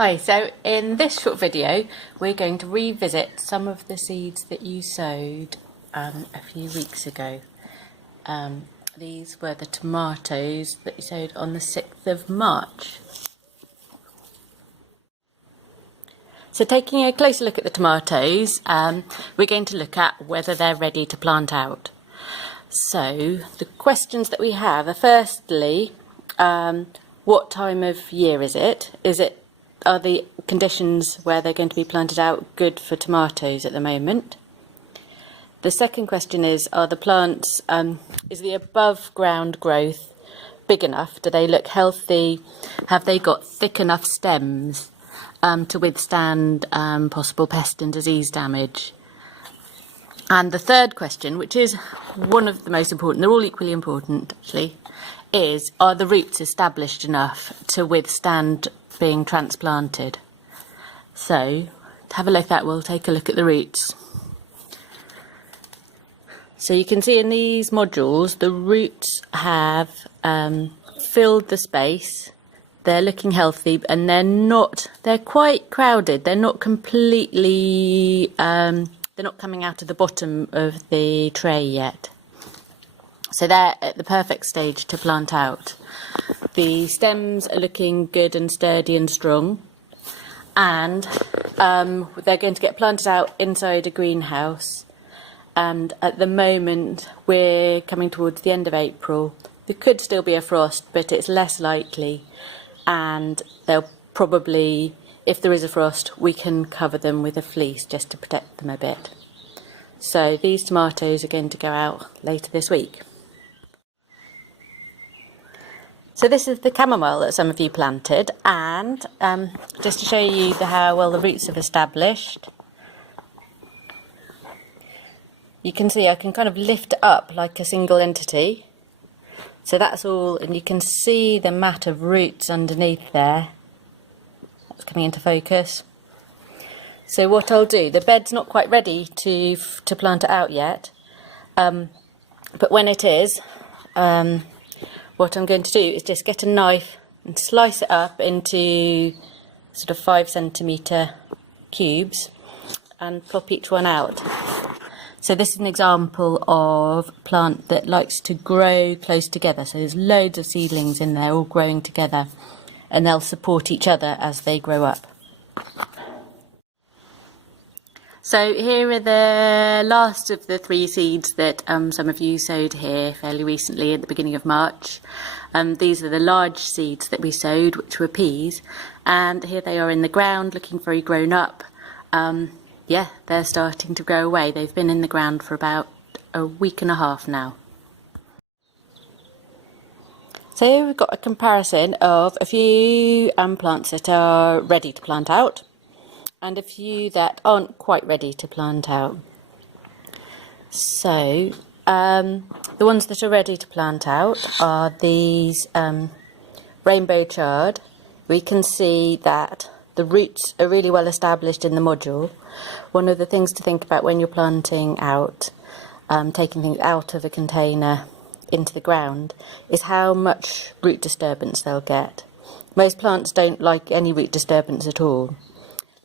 Hi, so in this short video we're going to revisit some of the seeds that you sowed a few weeks ago. These were the tomatoes that you sowed on the 6th of March. So taking a closer look at the tomatoes, we're going to look at whether they're ready to plant out. So the questions that we have are firstly, what time of year is it? Are the conditions where they're going to be planted out good for tomatoes at the moment? The second question is, are the plants, is the above ground growth big enough? Do they look healthy? Have they got thick enough stems to withstand possible pest and disease damage? And the third question, which is one of the most important, they're all equally important actually, is, are the roots established enough to withstand being transplanted? So to have a look at that, we'll take a look at the roots. So you can see in these modules the roots have filled the space. They're looking healthy, and they're quite crowded. They're not completely they're not coming out of the bottom of the tray yet. So they're at the perfect stage to plant out. The stems are looking good and sturdy and strong, and they're going to get planted out inside a greenhouse. And at the moment we're coming towards the end of April. There could still be a frost, but it's less likely, and they'll probably, if there is a frost, we can cover them with a fleece just to protect them a bit. So these tomatoes are going to go out later this week. So this is the chamomile that some of you planted, and just to show you how well the roots have established, you can see I can kind of lift it up like a single entity. So that's all, and you can see the mat of roots underneath there. That's coming into focus. So what I'll do, the bed's not quite ready to plant it out yet, but when it is, what I'm going to do is just get a knife and slice it up into sort of 5 centimetre cubes and plop each one out. So this is an example of a plant that likes to grow close together. So there's loads of seedlings in there all growing together, and they'll support each other as they grow up. So here are the last of the 3 seeds that some of you sowed here fairly recently at the beginning of March. These are the large seeds that we sowed, which were peas, and here they are in the ground looking very grown up. Yeah, they're starting to grow away. They've been in the ground for about a week and a half now. So here we've got a comparison of a few plants that are ready to plant out and a few that aren't quite ready to plant out. So the ones that are ready to plant out are these rainbow chard. We can see that the roots are really well established in the module. One of the things to think about when you're planting out, taking things out of a container into the ground, is how much root disturbance they'll get. Most plants don't like any root disturbance at all.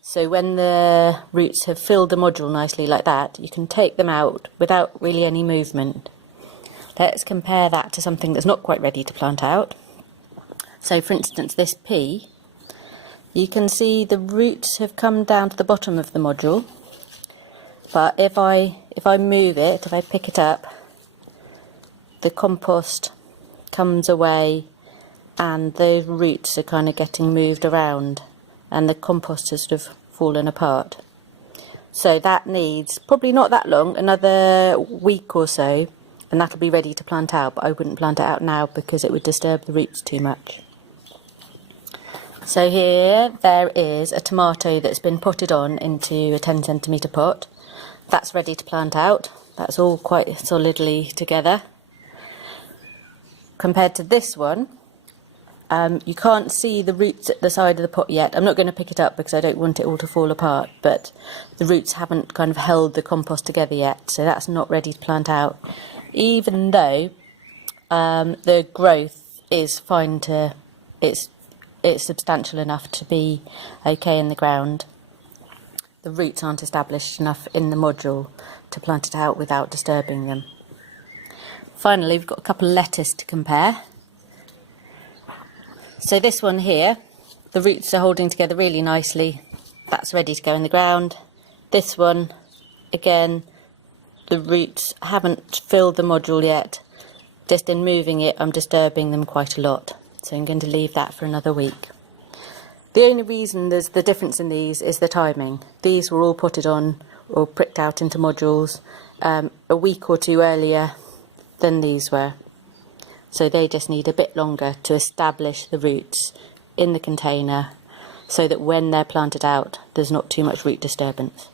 So when the roots have filled the module nicely like that, you can take them out without really any movement. Let's compare that to something that's not quite ready to plant out. So for instance, this pea, you can see the roots have come down to the bottom of the module, but if I move it, if I pick it up, the compost comes away and those roots are kind of getting moved around, and the compost has sort of fallen apart. So that needs probably not that long, another week or so, and that'll be ready to plant out, but I wouldn't plant it out now because it would disturb the roots too much. So here there is a tomato that's been potted on into a 10 centimetre pot. That's ready to plant out. That's all quite solidly together. Compared to this one, you can't see the roots at the side of the pot yet. I'm not going to pick it up because I don't want it all to fall apart, but the roots haven't kind of held the compost together yet, so that's not ready to plant out, even though the growth is fine to, it's it's substantial enough to be okay in the ground. The roots aren't established enough in the module to plant it out without disturbing them. Finally, we've got a couple of lettuce to compare. So this one here, the roots are holding together really nicely. That's ready to go in the ground. This one, again, the roots haven't filled the module yet. Just in moving it, I'm disturbing them quite a lot. So I'm going to leave that for another week. The only reason there's the difference in these is the timing. These were all potted on or pricked out into modules a week or two earlier than these were. So they just need a bit longer to establish the roots in the container so that when they're planted out, there's not too much root disturbance.